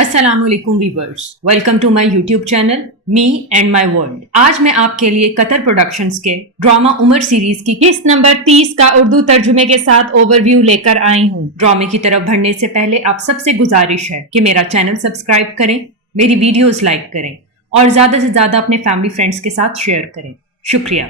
السلام علیکم viewers, welcome to my YouTube channel me and my world. آج میں آپ کے لیے قطر پروڈکشنز کے ڈرامہ عمر سیریز کی قسط نمبر 30 کا اردو ترجمے کے ساتھ اوور ویو لے کر آئی ہوں۔ ڈرامے کی طرف بڑھنے سے پہلے آپ سب سے گزارش ہے کہ میرا چینل سبسکرائب کریں، میری ویڈیوز لائک کریں اور زیادہ سے زیادہ اپنے فیملی فرینڈز کے ساتھ شیئر کریں۔ شکریہ۔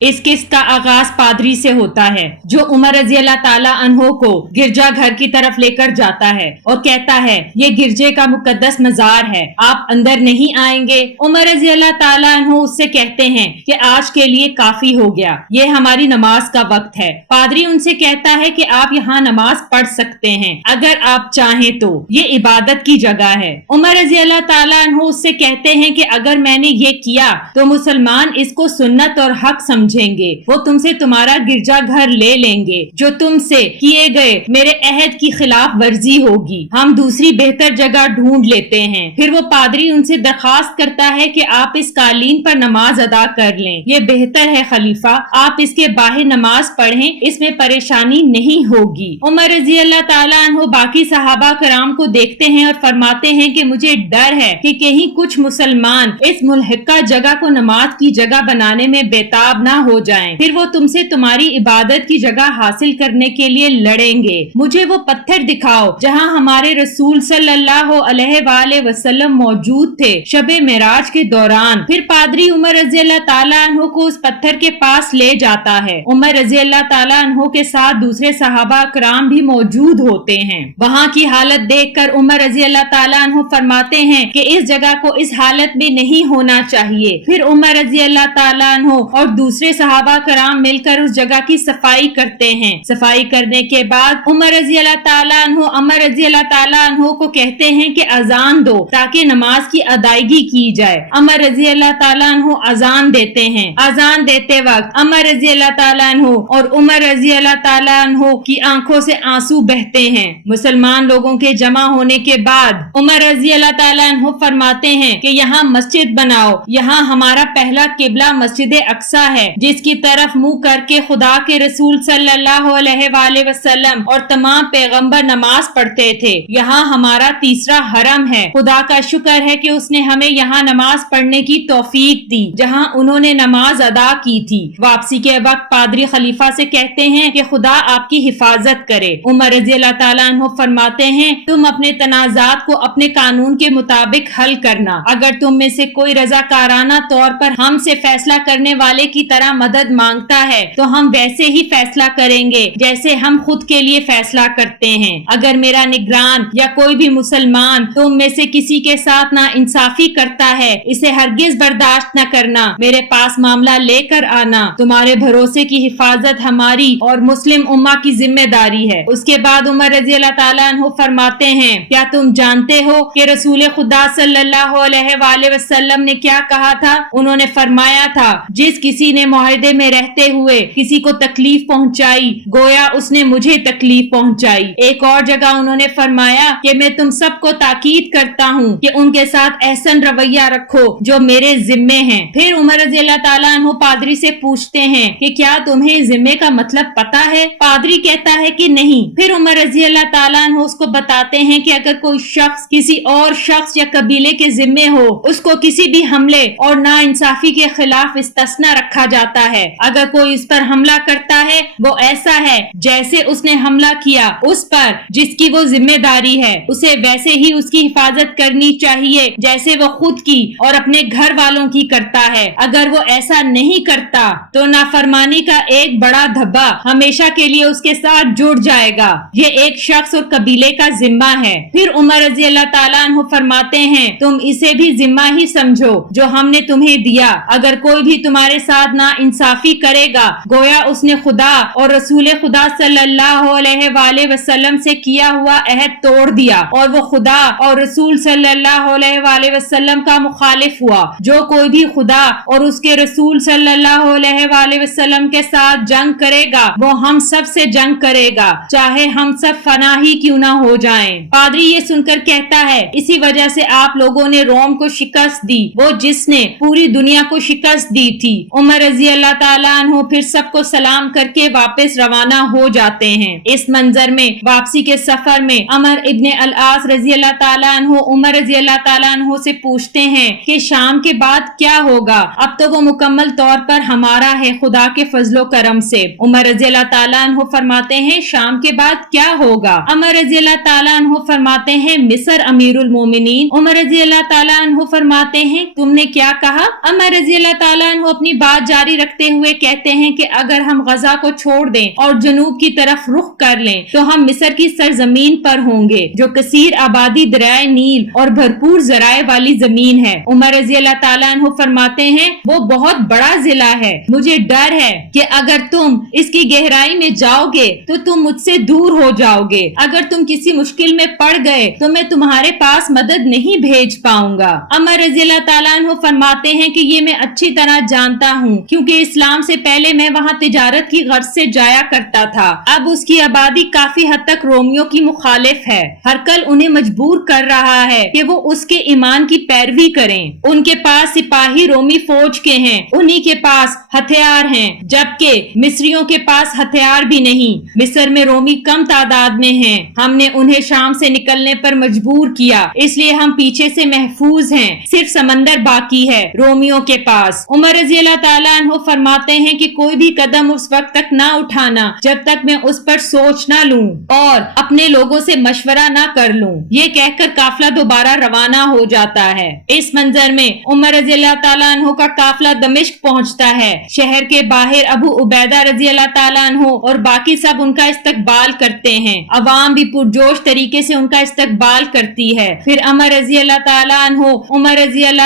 اس قسط کا آغاز پادری سے ہوتا ہے جو عمر رضی اللہ تعالیٰ عنہ کو گرجا گھر کی طرف لے کر جاتا ہے اور کہتا ہے یہ گرجے کا مقدس مزار ہے، آپ اندر نہیں آئیں گے؟ عمر رضی اللہ تعالیٰ عنہ اس سے کہتے ہیں کہ آج کے لیے کافی ہو گیا، یہ ہماری نماز کا وقت ہے۔ پادری ان سے کہتا ہے کہ آپ یہاں نماز پڑھ سکتے ہیں اگر آپ چاہیں تو، یہ عبادت کی جگہ ہے۔ عمر رضی اللہ تعالیٰ عنہ اس سے کہتے ہیں کہ اگر میں نے یہ کیا تو مسلمان اس کو سنت اور حق سمجھیں گے، وہ تم سے تمہارا گرجا گھر لے لیں گے، جو تم سے کیے گئے میرے عہد کی خلاف ورزی ہوگی، ہم دوسری بہتر جگہ ڈھونڈ لیتے ہیں۔ پھر وہ پادری ان سے درخواست کرتا ہے کہ آپ اس قالین پر نماز ادا کر لیں، یہ بہتر ہے خلیفہ، آپ اس کے باہر نماز پڑھیں، اس میں پریشانی نہیں ہوگی۔ عمر رضی اللہ تعالیٰ عنہ باقی صحابہ کرام کو دیکھتے ہیں اور فرماتے ہیں کہ مجھے ڈر ہے کہ کہیں کچھ مسلمان اس ملحقہ جگہ کو نماز کی جگہ بنانے میں بےتاب نہ ہو جائیں، پھر وہ تم سے تمہاری عبادت کی جگہ حاصل کرنے کے لیے لڑیں گے۔ مجھے وہ پتھر دکھاؤ جہاں ہمارے رسول صلی اللہ علیہ وآلہ وسلم موجود تھے شب معراج کے دوران۔ پھر پادری عمر رضی اللہ تعالیٰ عنہ کو اس پتھر کے پاس لے جاتا ہے۔ عمر رضی اللہ تعالیٰ عنہ کے ساتھ دوسرے صحابہ کرام بھی موجود ہوتے ہیں۔ وہاں کی حالت دیکھ کر عمر رضی اللہ تعالیٰ عنہ فرماتے ہیں کہ اس جگہ کو اس حالت میں نہیں ہونا چاہیے۔ پھر عمر رضی اللہ تعالیٰ عنہ اور دوسرے صحابہ کرام مل کر اس جگہ کی صفائی کرتے ہیں۔ صفائی کرنے کے بعد عمر رضی اللہ تعالیٰ عنہ کو کہتے ہیں کہ اذان دو تاکہ نماز کی ادائیگی کی جائے۔ عمر رضی اللہ تعالیٰ عنہ اذان دیتے ہیں۔ اذان دیتے وقت عمر رضی اللہ تعالیٰ عنہ اور عمر رضی اللہ تعالیٰ عنہ کی آنکھوں سے آنسو بہتے ہیں۔ مسلمان لوگوں کے جمع ہونے کے بعد عمر رضی اللہ تعالیٰ عنہ فرماتے ہیں کہ یہاں مسجد بناؤ، یہاں ہمارا پہلا قبلہ مسجد اقصی ہے جس کی طرف منہ کر کے خدا کے رسول صلی اللہ علیہ وآلہ وسلم اور تمام پیغمبر نماز پڑھتے تھے۔ یہاں ہمارا تیسرا حرم ہے، خدا کا شکر ہے کہ اس نے ہمیں یہاں نماز پڑھنے کی توفیق دی جہاں انہوں نے نماز ادا کی تھی۔ واپسی کے وقت پادری خلیفہ سے کہتے ہیں کہ خدا آپ کی حفاظت کرے۔ عمر رضی اللہ تعالیٰ عنہ فرماتے ہیں تم اپنے تنازعات کو اپنے قانون کے مطابق حل کرنا، اگر تم میں سے کوئی رضاکارانہ طور پر ہم سے فیصلہ کرنے والے کی طرح مدد مانگتا ہے تو ہم ویسے ہی فیصلہ کریں گے جیسے ہم خود کے لیے فیصلہ کرتے ہیں۔ اگر میرا نگران یا کوئی بھی مسلمان تم میں سے کسی کے ساتھ نا انصافی کرتا ہے، اسے ہرگز برداشت نہ کرنا، میرے پاس معاملہ لے کر آنا، تمہارے بھروسے کی حفاظت ہماری اور مسلم امہ کی ذمہ داری ہے۔ اس کے بعد عمر رضی اللہ تعالیٰ عنہ فرماتے ہیں کیا تم جانتے ہو کہ رسول خدا صلی اللہ علیہ وآلہ وسلم نے کیا کہا تھا؟ انہوں نے فرمایا تھا جس کسی نے معاہدے میں رہتے ہوئے کسی کو تکلیف پہنچائی گویا اس نے مجھے تکلیف پہنچائی۔ ایک اور جگہ انہوں نے فرمایا کہ میں تم سب کو تاکید کرتا ہوں کہ ان کے ساتھ احسن رویہ رکھو جو میرے ذمے ہیں۔ پھر عمر رضی اللہ تعالیٰ عنہ پادری سے پوچھتے ہیں کہ کیا تمہیں ذمے کا مطلب پتا ہے؟ پادری کہتا ہے کہ نہیں۔ پھر عمر رضی اللہ تعالیٰ عنہ اس کو بتاتے ہیں کہ اگر کوئی شخص کسی اور شخص یا قبیلے کے ذمے ہو، اس کو کسی بھی حملے اور ناانصافی کے خلاف استثنا رکھا جاتا ہے۔ اگر کوئی اس پر حملہ کرتا ہے وہ ایسا ہے جیسے اس نے حملہ کیا اس پر جس کی وہ ذمہ داری ہے، اسے ویسے ہی اس کی حفاظت کرنی چاہیے جیسے وہ خود کی اور اپنے گھر والوں کی کرتا ہے۔ اگر وہ ایسا نہیں کرتا تو نافرمانی کا ایک بڑا دھبا ہمیشہ کے لیے اس کے ساتھ جڑ جائے گا، یہ ایک شخص اور قبیلے کا ذمہ ہے۔ پھر عمر رضی اللہ تعالیٰ عنہ فرماتے ہیں تم اسے بھی ذمہ ہی سمجھو جو ہم نے تمہیں دیا، اگر کوئی بھی تمہارے ساتھ نا انصافی کرے گا گویا اس نے خدا اور رسول خدا صلی اللہ علیہ وآلہ وسلم سے کیا ہوا عہد توڑ دیا اور وہ خدا اور رسول صلی اللہ علیہ وآلہ وسلم کا مخالف ہوا۔ جو کوئی بھی خدا اور اس کے رسول صلی اللہ علیہ وآلہ وسلم کے ساتھ جنگ کرے گا وہ ہم سب سے جنگ کرے گا چاہے ہم سب فنا ہی کیوں نہ ہو جائیں۔ پادری یہ سن کر کہتا ہے اسی وجہ سے آپ لوگوں نے روم کو شکست دی، وہ جس نے پوری دنیا کو شکست دی تھی۔ عمر رضی رضی اللہ تعالیٰ عنہ پھر سب کو سلام کر کے واپس روانہ ہو جاتے ہیں۔ اس منظر میں واپسی کے سفر میں عمر ابن العاص رضی اللہ تعالیٰ عنہ عمر رضی اللہ تعالیٰ عنہ سے پوچھتے ہیں کہ شام کے بعد کیا ہوگا؟ اب تو وہ مکمل طور پر ہمارا ہے خدا کے فضل و کرم سے۔ عمر رضی اللہ تعالیٰ عنہ فرماتے ہیں شام کے بعد کیا ہوگا؟ عمر رضی اللہ تعالیٰ عنہ فرماتے ہیں مصر امیر المومنین۔ عمر رضی اللہ تعالیٰ عنہ فرماتے ہیں تم نے کیا کہا؟ عمر رضی اللہ تعالیٰ عنہ اپنی بات جاری رکھتے ہوئے کہتے ہیں کہ اگر ہم غزہ کو چھوڑ دیں اور جنوب کی طرف رخ کر لیں تو ہم مصر کی سرزمین پر ہوں گے جو کثیر آبادی دریائے نیل اور بھرپور ذرائع والی زمین ہے۔ عمر رضی اللہ تعالیٰ عنہ فرماتے ہیں وہ بہت بڑا ضلع ہے، مجھے ڈر ہے کہ اگر تم اس کی گہرائی میں جاؤ گے تو تم مجھ سے دور ہو جاؤ گے، اگر تم کسی مشکل میں پڑ گئے تو میں تمہارے پاس مدد نہیں بھیج پاؤں گا۔ عمر رضی اللہ تعالیٰ عنہ فرماتے ہیں کہ یہ میں اچھی طرح جانتا ہوں کیونکہ اسلام سے پہلے میں وہاں تجارت کی غرض سے جایا کرتا تھا۔ اب اس کی آبادی کافی حد تک رومیوں کی مخالف ہے، ہر کل انہیں مجبور کر رہا ہے کہ وہ اس کے ایمان کی پیروی کریں۔ ان کے پاس سپاہی رومی فوج کے ہیں، انہی کے پاس ہتھیار ہیں، جبکہ مصریوں کے پاس ہتھیار بھی نہیں۔ مصر میں رومی کم تعداد میں ہیں، ہم نے انہیں شام سے نکلنے پر مجبور کیا، اس لیے ہم پیچھے سے محفوظ ہیں، صرف سمندر باقی ہے رومیوں کے پاس۔ عمر رضی اللہ تعالیٰ عنہ فرماتے ہیں کہ کوئی بھی قدم اس وقت تک نہ اٹھانا جب تک میں اس پر سوچ نہ لوں اور اپنے لوگوں سے مشورہ نہ کر لوں۔ یہ کہہ کر قافلہ دوبارہ روانہ ہو جاتا ہے۔ اس منظر میں عمر رضی اللہ تعالیٰ عنہ کا قافلہ دمشق پہنچتا ہے۔ شہر کے باہر ابو عبیدہ رضی اللہ تعالیٰ عنہ اور باقی سب ان کا استقبال کرتے ہیں، عوام بھی پرجوش طریقے سے ان کا استقبال کرتی ہے۔ پھر عمر رضی اللہ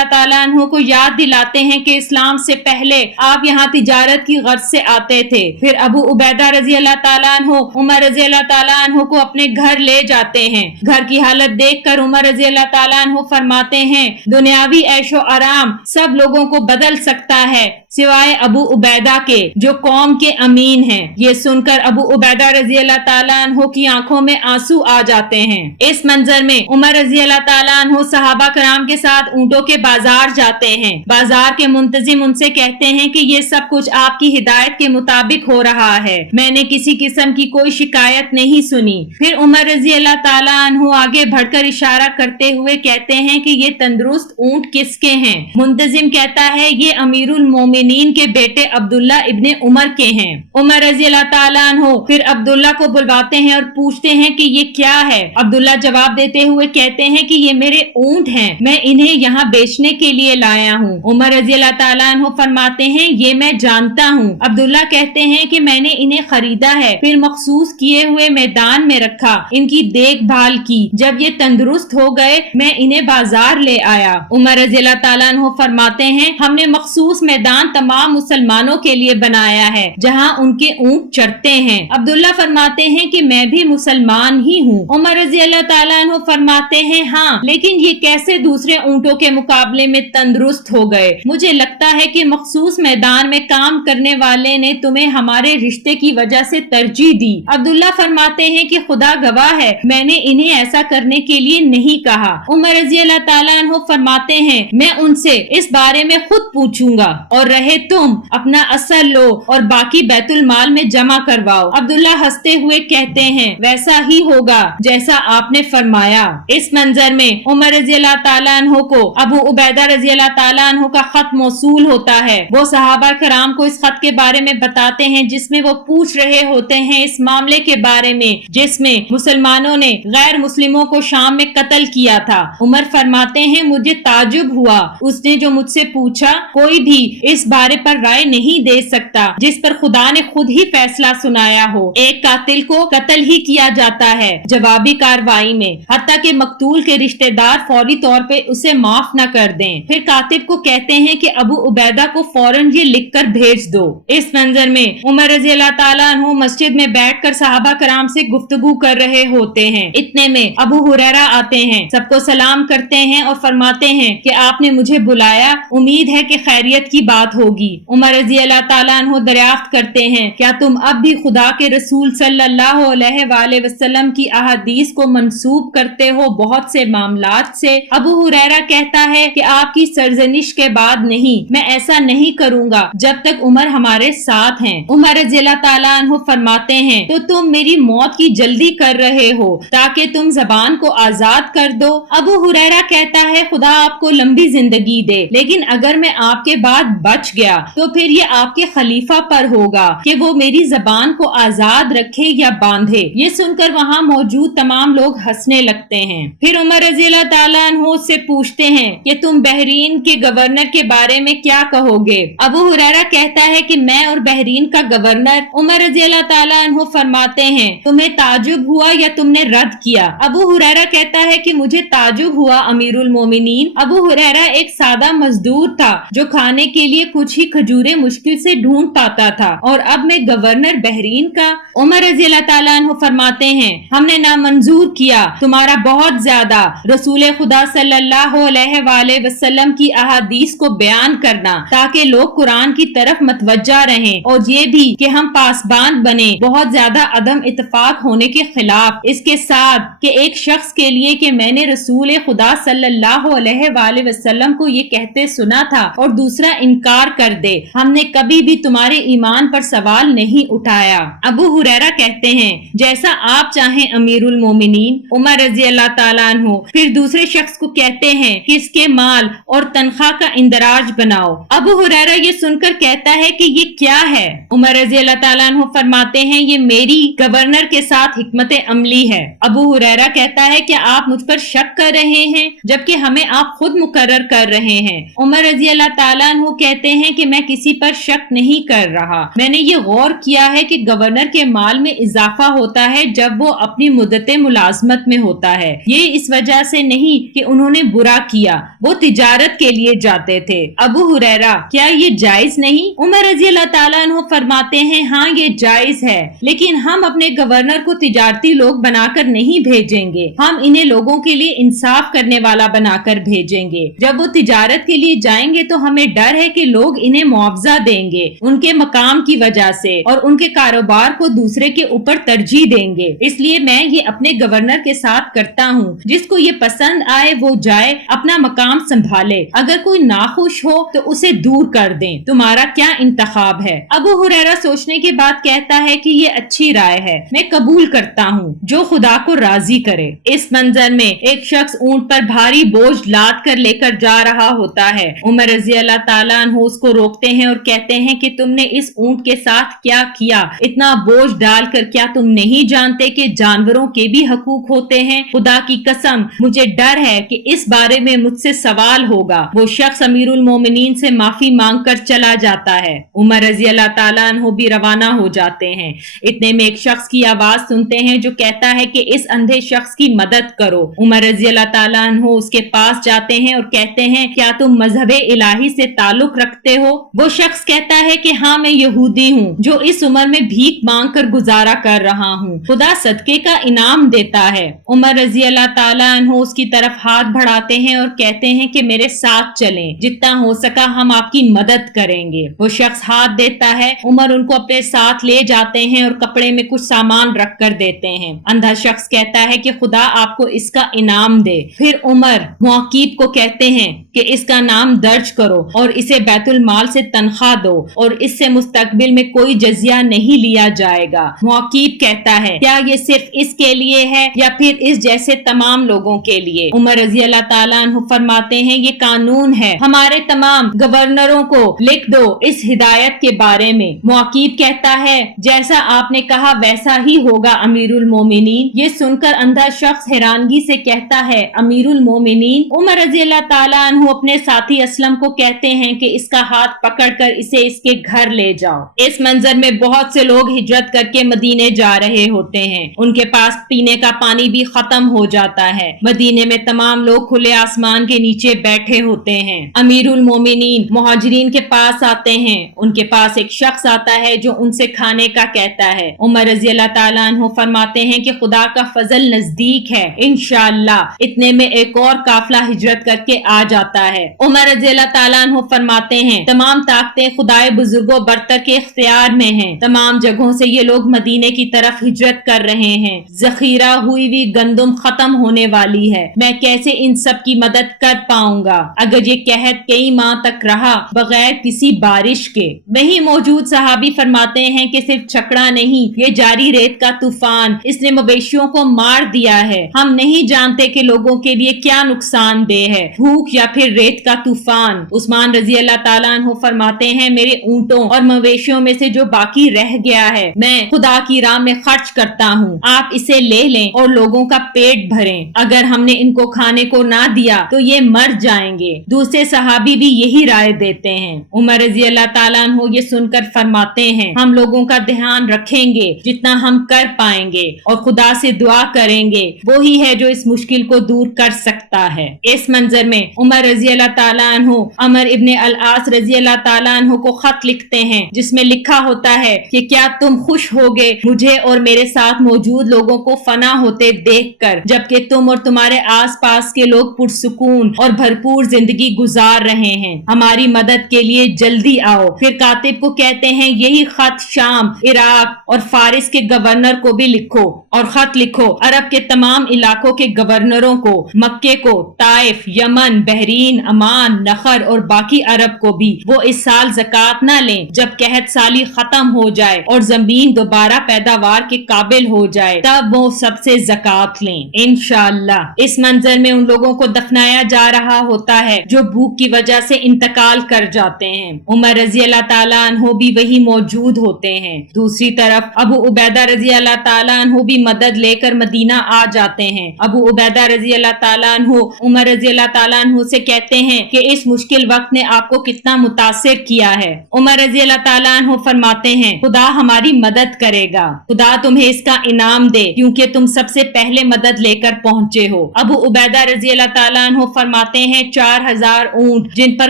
تعالیٰ عنہ کو یاد دلاتے ہیں کہ اسلام سے پہلے آپ یہاں تجارت کی غرض سے آتے تھے۔ پھر ابو عبیدہ رضی اللہ تعالیٰ عنہ عمر رضی اللہ تعالیٰ عنہ کو اپنے گھر لے جاتے ہیں۔ گھر کی حالت دیکھ کر عمر رضی اللہ تعالیٰ عنہ فرماتے ہیں دنیاوی عیش و آرام سب لوگوں کو بدل سکتا ہے سوائے ابو عبیدہ کے جو قوم کے امین ہیں۔ یہ سن کر ابو عبیدہ رضی اللہ تعالیٰ عنہ کی آنکھوں میں آنسو آ جاتے ہیں۔ اس منظر میں عمر رضی اللہ تعالیٰ عنہ صحابہ کرام کے ساتھ اونٹوں کے بازار جاتے ہیں۔ بازار کے منتظم ان سے کہتے ہیں کہ یہ سب کچھ آپ کی ہدایت کے مطابق ہو رہا ہے، میں نے کسی قسم کی کوئی شکایت نہیں سنی۔ پھر عمر رضی اللہ تعالیٰ عنہ آگے بڑھ کر اشارہ کرتے ہوئے کہتے ہیں کہ یہ تندرست اونٹ کس کے ہیں؟ منتظم کہتا ہے یہ امیر المومنین کے بیٹے عبداللہ ابن عمر کے ہیں۔ عمر رضی اللہ تعالیٰ عنہ پھر عبداللہ کو بلواتے ہیں اور پوچھتے ہیں کہ یہ کیا ہے؟ عبداللہ جواب دیتے ہوئے کہتے ہیں کہ یہ میرے اونٹ ہیں، میں انہیں یہاں بیچنے کے لیے لایا ہوں۔ عمر رضی اللہ تعالیٰ عنہ فرماتے ہیں یہ میں جانتا ہوں۔ عبداللہ کہتے ہیں کہ میں نے انہیں خریدا ہے، پھر مخصوص کیے ہوئے میدان میں رکھا، ان کی دیکھ بھال کی، جب یہ تندرست ہو گئے میں انہیں بازار لے آیا۔ عمر رضی اللہ تعالیٰ عنہ فرماتے ہیں ہم نے مخصوص میدان تمام مسلمانوں کے لیے بنایا ہے جہاں ان کے اونٹ چرتے ہیں۔ عبداللہ فرماتے ہیں کہ میں بھی مسلمان ہی ہوں۔ عمر رضی اللہ تعالیٰ عنہ فرماتے ہیں ہاں، لیکن یہ کیسے دوسرے اونٹوں کے مقابلے میں تندرست ہو گئے؟ مجھے لگتا ہے کہ مخصوص میدان میں کام کرنے والے نے تمہیں ہمارے رشتے کی وجہ سے ترجیح دی۔ عبداللہ فرماتے ہیں کہ خدا گواہ ہے میں نے انہیں ایسا کرنے کے لیے نہیں کہا۔ عمر رضی اللہ تعالیٰ عنہ فرماتے ہیں میں ان سے اس بارے میں خود پوچھوں گا، اور رہے تم اپنا اصل لو اور باقی بیت المال میں جمع کرواؤ۔ عبداللہ ہنستے ہوئے کہتے ہیں ویسا ہی ہوگا جیسا آپ نے فرمایا۔ اس منظر میں عمر رضی اللہ تعالیٰ عنہ کو ابو عبیدہ رضی اللہ تعالیٰ عنہ کا خط موصول ہوتا ہے۔ وہ صحابہ کرام کو اس خط کے بارے میں بتاتے ہیں جس میں وہ پوچھ رہے ہوتے ہیں اس معاملے کے بارے میں جس میں مسلمانوں نے غیر مسلموں کو شام میں قتل کیا تھا۔ عمر فرماتے ہیں مجھے تعجب ہوا، اس نے جو مجھ سے پوچھا کوئی بھی اس بارے پر رائے نہیں دے سکتا جس پر خدا نے خود ہی فیصلہ سنایا ہو۔ ایک قاتل کو قتل ہی کیا جاتا ہے جوابی کاروائی میں، حتیٰ کہ مقتول کے رشتہ دار فوری طور پہ اسے معاف نہ کر دیں۔ پھر کاتب کو کہتے ہیں کہ ابو عبیدہ کو فوراً یہ لکھ کر بھیج دو۔ اس منظر میں عمر رضی اللہ تعالیٰ عنہ مسجد میں بیٹھ کر صحابہ کرام سے گفتگو کر رہے ہوتے ہیں۔ اتنے میں ابو ہریرہ آتے ہیں، سب کو سلام کرتے ہیں اور فرماتے ہیں کہ آپ نے مجھے بلایا، امید ہے کہ خیریت کی بات ہوگی۔ عمر رضی اللہ تعالیٰ عنہ دریافت کرتے ہیں کیا تم اب بھی خدا کے رسول صلی اللہ علیہ وآلہ وسلم کی احادیث کو منسوب کرتے ہو بہت سے معاملات سے؟ ابو ہریرہ کہتا ہے کہ آپ کی سرزنش کے بعد نہیں، میں ایسا نہیں کروں گا جب تک عمر ہمارے ساتھ ہیں۔ عمر رضی اللہ تعالیٰ عنہ فرماتے ہیں تو تم میری موت کی جلدی کر رہے ہو تاکہ تم زبان کو آزاد کر دو۔ ابو ہریرہ کہتا ہے خدا آپ کو لمبی زندگی دے، لیکن اگر میں آپ کے بعد بچ گیا تو پھر یہ آپ کے خلیفہ پر ہوگا کہ وہ میری زبان کو آزاد رکھے یا باندھے۔ یہ سن کر وہاں موجود تمام لوگ ہنسنے لگتے ہیں۔ پھر عمر رضی اللہ تعالیٰ عنہ سے پوچھتے ہیں کہ تم بحرین کے گورنر کے بارے میں کیا کہو گے؟ ابو ہریرہ کہتا ہے کہ میں اور بحرین کا گورنر؟ عمر رضی اللہ تعالیٰ عنہ فرماتے ہیں تمہیں تعجب ہوا یا تم نے رد کیا؟ ابو ہریرہ کہتا ہے کہ مجھے تعجب ہوا امیر المومنین۔ ابو ہریرہ ایک سادہ مزدور تھا جو کھانے کے لیے کچھ ہی کھجوریں مشکل سے ڈھونڈ پاتا تھا، اور اب میں گورنر بحرین کا؟ عمر رضی اللہ تعالیٰ عنہ فرماتے ہیں ہم نے نامنظور کیا تمہارا بہت زیادہ رسول خدا صلی اللہ علیہ وآلہ وسلم کی احادیث کو بیان کرنا تاکہ لوگ قرآن کی طرف متوجہ رہیں، اور یہ بھی کہ ہم پاسبان بنے بہت زیادہ عدم اتفاق ہونے کے خلاف، اس کے ساتھ کہ ایک شخص کے لیے کہ میں نے رسول خدا صلی اللہ علیہ وآلہ وسلم کو یہ کہتے سنا تھا اور دوسرا انکار کر دے۔ ہم نے کبھی بھی تمہارے ایمان پر سوال نہیں اٹھایا۔ ابو ہریرہ کہتے ہیں جیسا آپ چاہیں امیر المومنین۔ عمر رضی اللہ تعالیٰ عنہ پھر دوسرے شخص کو کہتے ہیں کہ اس کے مال اور تنخواہ کا اندراج بناؤ۔ ابو ہریرہ یہ سن کر کہتا ہے کہ یہ کیا ہے؟ عمر رضی اللہ تعالیٰ عنہ فرماتے ہیں یہ میری گورنر کے ساتھ حکمت عملی ہے۔ ابو ہریرہ کہتا ہے کہ آپ مجھ پر شک کر رہے ہیں جبکہ ہمیں آپ خود مقرر کر رہے ہیں۔ عمر رضی اللہ تعالیٰ عنہ کہتے ہیں کہ میں کسی پر شک نہیں کر رہا، میں نے یہ غور کیا ہے کہ گورنر کے مال میں اضافہ ہوتا ہے جب وہ اپنی مدت ملازمت میں ہوتا ہے، یہ اس وجہ سے نہیں کہ انہوں نے برا کیا، وہ تجارت کے لیے جاتے تھے۔ ابو ہریرہ کیا یہ جائز نہیں؟ عمر رضی اللہ تعالیٰ عنہ فرماتے ہیں ہاں یہ جائز ہے، لیکن ہم اپنے گورنر کو تجارتی لوگ بنا کر نہیں بھیجیں گے، ہم انہیں لوگوں کے لیے انصاف کرنے والا بنا کر بھیجیں گے۔ جب وہ تجارت کے لیے جائیں گے تو ہمیں ڈر ہے کہ لوگ انہیں معاوضہ دیں گے ان کے مقام کی وجہ سے، اور ان کے کاروبار کو دوسرے کے اوپر ترجیح دیں گے، اس لیے میں یہ اپنے گورنر کے ساتھ کرتا ہوں، جس کو یہ پسند آئے وہ جائے اپنا مقام سنبھالے، اگر کوئی ناخوش ہو تو اسے دور کر دیں، تمہارا کیا انتخاب ہے؟ ابو ہریرہ سوچنے کے بعد کہتا ہے کہ یہ اچھی رائے ہے، میں قبول کرتا ہوں جو خدا کو راضی کرے۔ اس منظر میں ایک شخص اونٹ پر بھاری بوجھ لاد کر لے کر جا رہا ہوتا ہے۔ عمر رضی اللہ تعالیٰ عنہ اس کو روکتے ہیں اور کہتے ہیں کہ تم نے اس اونٹ کے ساتھ کیا کیا؟ اتنا بوجھ ڈال کر کیا تم نہیں جانتے کہ جانوروں کے بھی حقوق ہوتے ہیں؟ خدا کی قسم مجھے ڈر ہے کہ اس بارے میں مجھ سے سوال ہوگا۔ وہ شخص امیر المومنین سے معافی مانگ کر چلا جاتا ہے۔ عمر رضی اللہ تعالیٰ عنہ بھی روانہ ہو جاتے ہیں۔ اتنے میں ایک شخص کی آواز سنتے ہیں جو کہتا ہے کہ اس اندھے شخص کی مدد کرو۔ عمر رضی اللہ تعالیٰ عنہ اس کے پاس جاتے ہیں اور کہتے ہیں کیا تم مذہب الہی سے تعلق رکھتے ہو؟ وہ شخص کہتا ہے کہ ہاں میں یہودی ہوں جو اس عمر میں بھیک مانگ کر گزارا کر رہا ہوں، خدا صدقے کا انعام دیتا ہے۔ عمر رضی اللہ تعالیٰ عنہ اس کی طرف ہاتھ بڑھاتے ہیں اور کہتے ہیں کہ میرے ساتھ چلیں، جتنا ہو سکا ہم آپ کی مدد کریں گے۔ وہ شخص ہاتھ دیتا ہے، عمر ان کو اپنے ساتھ لے جاتے ہیں اور کپڑے میں کچھ سامان رکھ کر دیتے ہیں۔ اندھا شخص کہتا ہے کہ خدا آپ کو اس کا انعام دے۔ پھر عمر معاقب کو کہتے ہیں کہ اس کا نام درج کرو اور اسے بیت المال سے تنخواہ دو، اور اس سے مستقبل میں کوئی جزیہ نہیں لیا جائے گا۔ معاقب کہتا ہے کیا یہ صرف اس کے لیے ہے یا پھر اس جیسے تمام لوگوں کے لیے؟ عمر رضی اللہ تعالیٰ عنہ فرماتے ہیں یہ قانون ہے، ہمارے تمام گورنروں کو لکھ دو اس ہدایت کے بارے میں۔ معاقب کہتا ہے جیسا آپ نے کہا ویسا ہی ہوگا امیر المومنین۔ یہ سن کر اندھا شخص حیرانگی سے کہتا ہے امیر المومنین؟ عمر رضی اللہ تعالیٰ عنہ اپنے ساتھی اسلم کو کہتے ہیں کہ اس کا ہاتھ پکڑ کر اسے اس کے گھر لے جاؤ۔ اس منظر میں بہت سے لوگ ہجرت کر کے مدینے جا رہے ہوتے ہیں، ان کے پاس پینے کا پانی بھی ختم ہو جاتا ہے۔ مدینے میں تمام لوگ کھلے آسمان کے نیچے بیٹھے ہوتے ہیں۔ امیر المومنین مہاجرین کے پاس آتے ہیں، ان کے پاس ایک شخص آتا ہے جو ان سے کھانے کا کہتا ہے۔ عمر رضی اللہ تعالیٰ عنہ فرماتے ہیں کہ خدا کا فضل نزدیک ہے انشاءاللہ۔ اتنے میں ایک اور قافلہ ہجرت کر کے آ جاتا ہے۔ عمر رضی اللہ تعالیٰ عنہ فرماتے ہیں تمام طاقتیں خدائے بزرگوں برتر کے اختیار میں ہیں، تمام جگہوں سے یہ لوگ مدینے کی طرف ہجرت کر رہے ہیں، ذخیرہ ہوئی ہوئی گندم ختم ہونے والی ہے، میں کیسے ان سب کی مدد کر پاؤں گا اگر یہ قحط کئی ماہ تک رہا بغیر کسی بارش کے۔ وہیں موجود صحابی فرماتے ہیں کہ صرف چھکڑا نہیں، یہ جاری ریت کا طوفان، اس نے مویشیوں کو مار دیا ہے، ہم نہیں جانتے کہ لوگوں کے لیے کیا نقصان دہ ہے، بھوک یا پھر ریت کا طوفان۔ عثمان رضی اللہ تعالیٰ عنہ فرماتے ہیں میرے اونٹوں اور مویشیوں میں سے جو باقی رہ گیا ہے میں خدا کی راہ میں خرچ کرتا ہوں، آپ اسے لے لیں اور لوگوں کا پیٹ بھریں، اگر ہم نے ان کو کھانے کو نہ دیا تو یہ مر جائیں گے۔ دوسرے صحابی بھی یہی رائے دیتے ہیں۔ عمر رضی اللہ تعالیٰ عنہ یہ سن کر فرماتے ہیں ہم لوگوں کا دھیان رکھیں گے جتنا ہم کر پائیں گے اور خدا سے دعا کریں گے، وہی ہے جو اس مشکل کو دور کر سکتا ہے۔ اس منظر میں عمر رضی اللہ تعالیٰ عنہ عمر ابن العاص رضی اللہ تعالیٰ عنہ کو خط لکھتے ہیں جس میں لکھا ہوتا ہے کہ کیا تم خوش ہوگے مجھے اور میرے ساتھ موجود لوگوں کو فنا ہوتے دیکھ کر، جبکہ تم اور تمہارے آس پاس کے لوگ پرسکون اور بھرپور زندگی گزار رہے ہیں، ہماری مدد کے لیے جلدی آؤ۔ پھر کاتب کو کہتے ہیں یہی خط شام، عراق اور فارس کے گورنر کو بھی لکھو اور خط لکھو عرب کے تمام علاقوں کے گورنروں کو، مکے کو، طائف، یمن، بحرین، عمان، نخر اور باقی عرب کو بھی، وہ اس سال زکوٰۃ نہ لیں، جب قحط سالی ختم ہو جائے اور زمین دوبارہ پیداوار کے قابل ہو جائے تب وہ سب سے زکوٰۃ لیں انشاءاللہ۔ اس منظر میں ان لوگوں کو دفنایا جا رہا ہوتا ہے جو بھوک کی وجہ سے انتقال کر جاتے ہیں، عمر رضی اللہ تعالیٰ عنہ بھی وہی موجود ہوتے ہیں۔ دوسری طرف ابو عبیدہ رضی اللہ تعالیٰ عنہ بھی مدد لے کر مدینہ آ جاتے ہیں۔ ابو عبیدہ رضی اللہ تعالیٰ عنہ عمر رضی اللہ تعالیٰ عنہ سے کہتے ہیں کہ اس مشکل وقت نے آپ کو کتنا متاثر کیا ہے۔ عمر رضی اللہ تعالیٰ عنہ فرماتے ہیں خدا ہماری مدد کرے گا، خدا تمہیں اس کا انعام دے کیونکہ تم سب سے پہلے مدد لے کر پہنچے ہو۔ ابو عبیدہ رضی اللہ تعالیٰ عنہ فرماتے ہیں 4000 اونٹ جن پر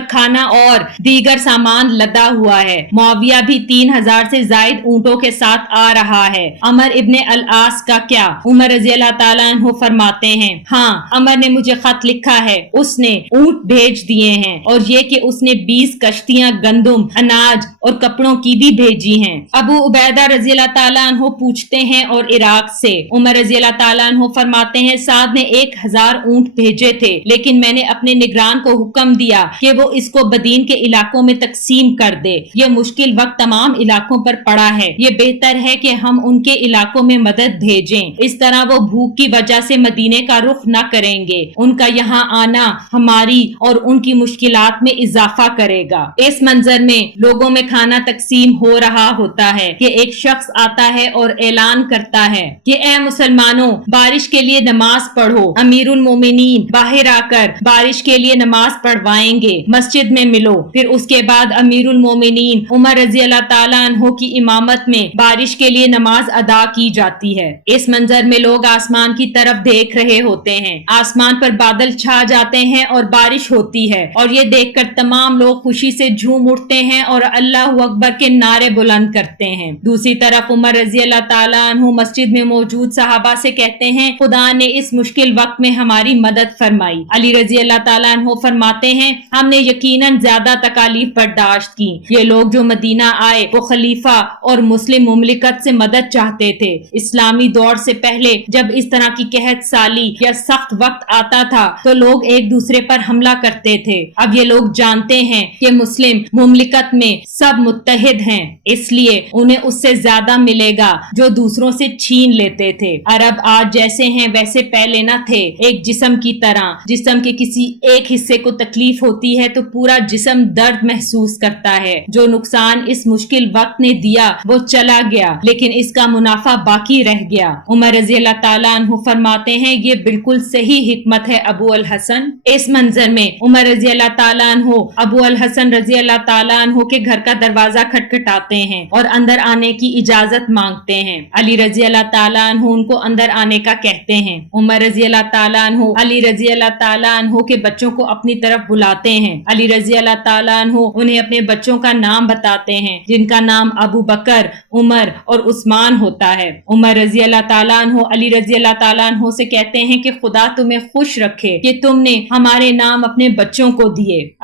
کھانا اور دیگر سامان لدا ہوا ہے، معاویہ بھی 3000 سے زائد اونٹوں کے ساتھ آ رہا ہے، عمر ابن العاص کا کیا؟ عمر رضی اللہ تعالیٰ عنہ فرماتے ہیں ہاں عمر نے مجھے خط لکھا ہے، اس نے اونٹ بھیج دیے ہیں اور یہ کہ اس نے 20 کشتیاں گندم، اناج اور کپڑوں کی بھی بھیجی ہیں۔ ابو عبیدہ رضی اللہ تعالیٰ عنہ پوچھتے ہیں اور عراق سے؟ عمر رضی اللہ تعالیٰ عنہ فرماتے ہیں سعد نے 1000 اونٹ بھیجے تھے لیکن میں نے اپنے نگران کو حکم دیا کہ وہ اس کو بدین کے علاقوں میں تقسیم کر دے، یہ مشکل وقت تمام علاقوں پر پڑا ہے، یہ بہتر ہے کہ ہم ان کے علاقوں میں مدد بھیجیں، اس طرح وہ بھوک کی وجہ سے مدینے کا رخ نہ کریں گے، ان کا یہاں آنا ہماری اور ان کی مشکلات میں اضافہ کرے گا۔ اس منظر میں لوگوں میں کھانا تقسیم ہو رہا ہوتا ہے کہ ایک شخص آتا ہے اور اعلان کرتا ہے کہ اے مسلمانوں بارش کے لیے نماز پڑھو، امیر المومنین باہر آ کر بارش کے لیے نماز پڑھوائیں گے، مسجد میں ملو۔ پھر اس کے بعد امیر المومنین عمر رضی اللہ تعالیٰ عنہ کی امامت میں بارش کے لیے نماز ادا کی جاتی ہے۔ اس منظر میں لوگ آسمان کی طرف دیکھ رہے ہوتے ہیں، آسمان پر بادل چھا جاتے ہیں اور بارش ہوتی ہے اور یہ دیکھ کر تمام لوگ خوشی سے جھوم اٹھتے ہیں اور اللہ اکبر کے نعرے بلند کرتے ہیں۔ دوسری طرف عمر رضی اللہ تعالیٰ عنہ مسجد میں موجود صحابہ سے کہتے ہیں خدا نے اس مشکل وقت میں ہماری مدد فرمائی۔ علی رضی اللہ تعالیٰ عنہ فرماتے ہیں ہم نے یقیناً زیادہ تکالیف برداشت کی، یہ لوگ جو مدینہ آئے وہ خلیفہ اور مسلم مملکت سے مدد چاہتے تھے۔ اسلامی دور سے پہلے جب اس طرح کی قحط سالی یا سخت وقت آتا تھا تو لوگ ایک دوسرے پر حملہ کرتے تھے، اب یہ لوگ جانتے ہیں کہ مسلم مملکت میں سب متحد ہیں، اس لیے انہیں اس سے زیادہ ملے گا جو دوسروں سے چھین لیتے تھے۔ عرب آج جیسے ہیں ویسے پہلے نہ تھے، ایک جسم کی طرح، جسم کے کسی ایک حصے کو تکلیف ہوتی ہے تو پورا جسم درد محسوس کرتا ہے۔ جو نقصان اس مشکل وقت نے دیا وہ چلا گیا لیکن اس کا منافع باقی رہ گیا۔ عمر رضی اللہ تعالیٰ عنہ فرماتے ہیں یہ بالکل صحیح حکمت ہے ابو الحسن۔ اس منظر میں عمر رضی اللہ تعالیٰ عنہ ابو الحسن رضی اللہ تعالیٰ عنہ کے گھر کا دروازہ کھٹکھٹاتے ہیں اور اندر آنے کی اجازت مانگتے ہیں۔ علی رضی اللہ تعالیٰ عنہ ان کو اندر آنے کا کہتے ہیں۔ عمر رضی اللہ تعالیٰ عنہ علی رضی اللہ تعالیٰ عنہ کے بچوں کو اپنی طرف بلاتے ہیں۔ علی رضی اللہ تعالیٰ عنہ انہیں اپنے بچوں کا نام بتاتے ہیں جن کا نام ابو بکر، عمر اور عثمان ہوتا ہے۔ عمر رضی اللہ تعالیٰ عنہ علی رضی اللہ تعالیٰ عنہ سے کہتے ہیں کہ خدا تمہیں خوش رکھے کہ تم نے ہمارے نام اپنے بچوں کو دیے۔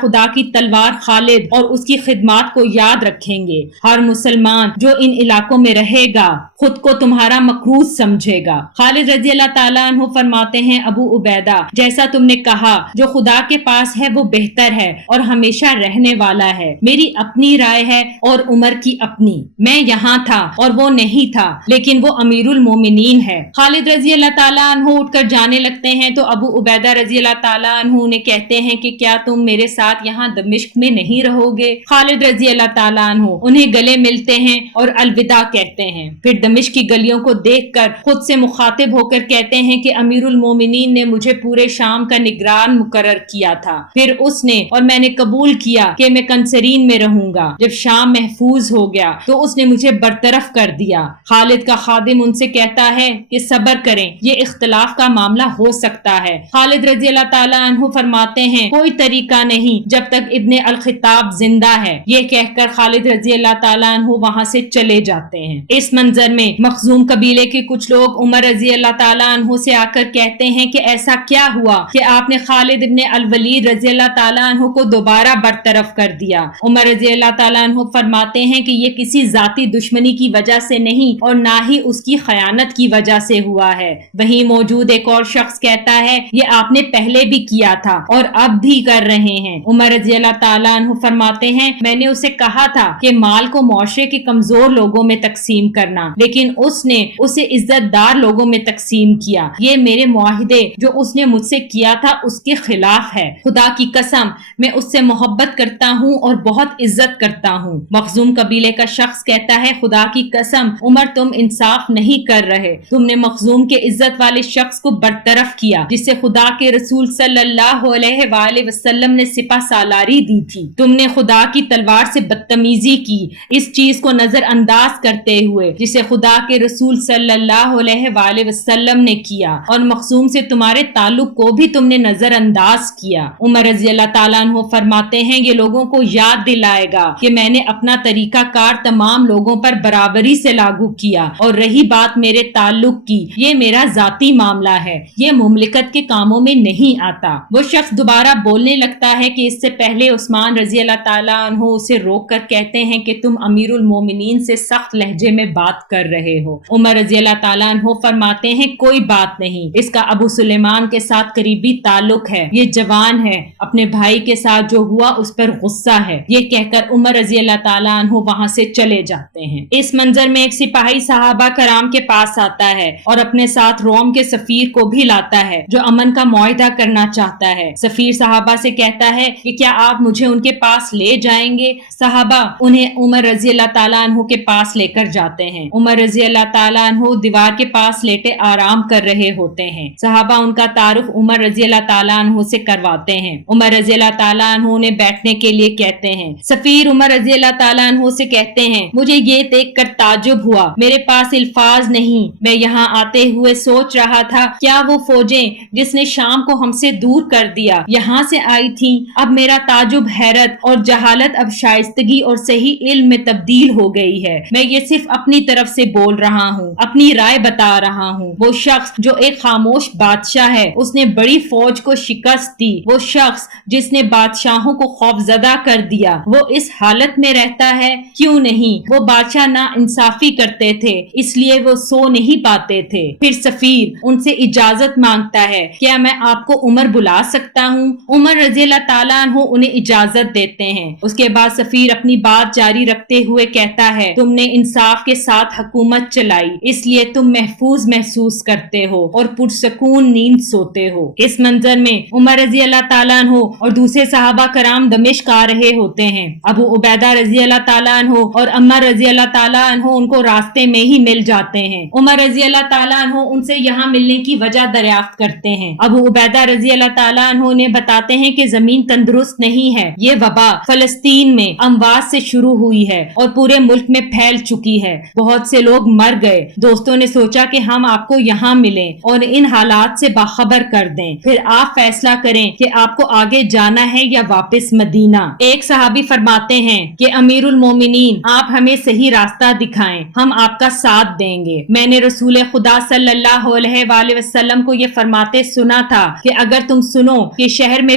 خدا کی تلوار خالد اور اس کی خدمات کو یاد رکھیں گے۔ ہر مسلمان جو ان علاقوں میں رہے گا خود کو تمہارا مقروض سمجھے گا۔ خالد رضی اللہ تعالیٰ عنہ فرماتے ہیں ابو عبیدہ جیسا تم نے کہا جو خدا کے پاس ہے وہ بہتر ہے اور ہمیشہ رہنے والا ہے، میری اپنی رائے ہے اور عمر کی اپنی۔ میں یہاں تھا اور وہ نہیں تھا لیکن وہ امیر المومنین ہے۔ خالد رضی اللہ تعالیٰ عنہ اٹھ کر جانے لگتے ہیں تو ابو عبیدہ رضی اللہ تعالیٰ عنہ انہیں کہتے ہیں کہ کیا تم میرے ساتھ یہاں دمشق میں نہیں رہو گے؟ خالد رضی اللہ تعالیٰ عنہ انہیں گلے ملتے ہیں اور الوداع کہتے ہیں، پھر دمشق کی گلیوں کو دیکھ کر خود سے مخاطب ہو کر کہتے ہیں کہ امیر المومنین نے مجھے پورے شام کا نگران مقرر کیا تھا، پھر اس نے اور میں نے قبول کیا کہ میں کنسرین میں رہوں گا۔ جب شام محفوظ ہو گیا تو اس نے مجھے برطرف کر دیا۔ خالد کا خادم ان سے کہتا ہے کہ صبر کریں، یہ اختلاف کا معاملہ ہو سکتا ہے۔ خالد رضی اللہ تعالیٰ عنہ فرماتے ہیں کوئی طریقہ نہیں جب تک ابن الخطاب زندہ ہے۔ یہ کہہ کر خالد رضی اللہ تعالیٰ عنہ وہاں سے چلے جاتے ہیں۔ اس منظر میں مخزوم قبیلے کے کچھ لوگ عمر رضی اللہ تعالیٰ عنہ سے آ کر کہتے ہیں کہ ایسا کیا ہوا کہ آپ نے خالد ابن الولید رضی اللہ تعالیٰ عنہ کو دوبارہ برطرف کر دیا؟ عمر رضی اللہ تعالیٰ عنہ فرماتے ہیں کہ یہ کسی ذاتی دشمنی کی وجہ سے نہیں اور نہ ہی اس کی خیانت کی وجہ سے ہوا ہے۔ وہیں موجود ایک اور شخص کہتا ہے یہ آپ نے پہلے بھی کیا تھا اور اب بھی کر رہے ہیں۔ عمر رضی اللہ تعالیٰ عنہ فرماتے ہیں میں نے اسے کہا تھا کہ مال کو معاشرے کے کمزور لوگوں میں تقسیم کرنا، لیکن اس نے اسے عزت دار لوگوں میں تقسیم کیا۔ یہ میرے معاہدے جو اس نے مجھ سے کیا تھا اس کے خلاف ہے۔ خدا کی قسم میں اس سے محبت کرتا ہوں اور بہت عزت کرتا ہوں۔ مخزوم قبیلے کا شخص کہتا ہے خدا کی قسم عمر تم انصاف نہیں کر رہے، تم نے مخزوم کے عزت والے شخص کو برطرف کیا جسے خدا کے رسول صلی اللہ علیہ وآلہ وسلم نے سپہ سالاری دی تھی، تم نے خدا کی تلوار سے بدتمیزی کی اس چیز کو نظر انداز کرتے ہوئے جسے خدا کے رسول صلی اللہ علیہ وآلہ وسلم نے کیا، اور مخزوم سے تمہارے تعلق کو بھی تم نے نظر انداز کیا۔ عمر رضی اللہ تعالیٰ عنہ فرماتے ہیں یہ لوگوں کو یاد دلائے گا کہ میں نے اپنا طریقہ کار تمام لوگوں پر برابری سے لاگو کیا، اور رہی بات میرے تعلق کی یہ میرا ذاتی معاملہ ہے، یہ مملکت کے کاموں میں نہیں آتا۔ وہ شخص دوبارہ بولنے لگتا ہے کہ اس سے پہلے عثمان رضی اللہ تعالیٰ عنہ اسے روک کر کہتے ہیں کہ تم امیر المومنین سے سخت لہجے میں بات کر رہے ہو۔ عمر رضی اللہ تعالیٰ عنہ فرماتے ہیں کوئی بات نہیں، اس کا ابو سلیمان کے ساتھ قریبی تعلق ہے، یہ جوان ہے، اپنے بھائی کے ساتھ جو ہوا اس پر غصہ ہے۔ یہ کہہ کر عمر رضی اللہ تعالیٰ عنہ وہاں سے چلے جاتے ہیں۔ اس منظر میں ایک سپاہی صحابہ کرام کے پاس آتا ہے اور اپنے ساتھ روم کے سفیر کو بھی لاتا ہے جو امن کا معاہدہ کرنا چاہتا ہے۔ سفیر صحابہ سے کہتا ہے کہ کیا آپ مجھے ان کے پاس لے جائیں گے؟ صحابہ انہیں عمر رضی اللہ تعالیٰ عنہ کے پاس لے کر جاتے ہیں۔ عمر رضی اللہ تعالیٰ عنہ دیوار کے پاس لیٹے آرام کر رہے ہوتے ہیں۔ صحابہ ان کا تعارف عمر رضی اللہ تعالیٰ عنہ سے کرواتے ہیں۔ عمر رضی اللہ تعالیٰ عنہ انہیں بیٹھنے کے لیے کہتے ہیں۔ سفیر عمر رضی اللہ تعالیٰ عنہ سے کہتے ہیں مجھے یہ دیکھ کر تعجب ہوا، میرے پاس الفاظ نہیں، میں یہاں آتے ہوئے سوچ رہا تھا کیا وہ فوجیں جس نے شام کو ہم سے دور کر دیا یہاں سے آئی تھیں؟ اب میرا تعجب حیرت اور جہالت اب شائستگی اور صحیح علم میں تبدیل ہو گئی ہے۔ میں یہ صرف اپنی طرف سے بول رہا ہوں، اپنی رائے بتا رہا ہوں۔ وہ شخص جو ایک خاموش بادشاہ ہے، اس نے بڑی فوج کو شکست دی، وہ شخص جس نے بادشاہوں کو خوفزدہ کر دیا، وہ اس حالت میں رہتا ہے؟ کیوں نہیں؟ وہ بادشاہ نا انصافی کرتے تھے اس لیے وہ سو نہیں پاتے تھے۔ پھر سفیر ان سے اجازت مانگتا ہے کیا میں آپ کو عمر بلا سکتا ہوں؟ عمر رضی اللہ تعالیٰ عنہ انہیں اجازت دیتے ہیں۔ اس کے بعد سفیر اپنی بات جاری رکھتے ہوئے کہتا ہے تم نے انصاف کے ساتھ حکومت چلائی اس لیے تم محفوظ محسوس کرتے ہو اور پرسکون نیند سوتے ہو۔ اس منظر میں عمر رضی اللہ تعالیٰ عنہ اور دوسرے صحابہ کرام دمشق آ رہے ہوتے ہیں۔ ابو عبیدہ رضی اللہ تعالیٰ عنہ اور عمر رضی اللہ تعالیٰ عنہ ان کو راستے میں ہی مل جاتے ہیں۔ عمر رضی اللہ تعالیٰ عنہ ان سے یہاں ملنے کی وجہ دریافت کرتے ہیں۔ ابو عبیدہ رضی اللہ تعالیٰ عنہ انہیں بتاتے ہیں کہ زمین تندرست نہیں ہے، یہ وبا فلسطین میں اموات سے شروع ہوئی ہے اور پورے ملک میں پھیل چکی ہے، بہت سے لوگ مر گئے۔ دوستوں نے سوچا کہ ہم آپ کو یہاں ملیں اور ان حالات سے باخبر کر دیں، پھر آپ فیصلہ کریں کہ آپ کو آگے جانا ہے یا واپس مدینہ۔ ایک صحابی فرماتے ہیں کہ امیر المومنین آپ ہمیں صحیح راستہ دکھائیں، ہم آپ کا ساتھ دیں گے۔ میں نے رسول خدا صلی اللہ علیہ وآلہ وسلم کو یہ فرماتے سنا تھا کہ اگر تم سنو کہ شہر میں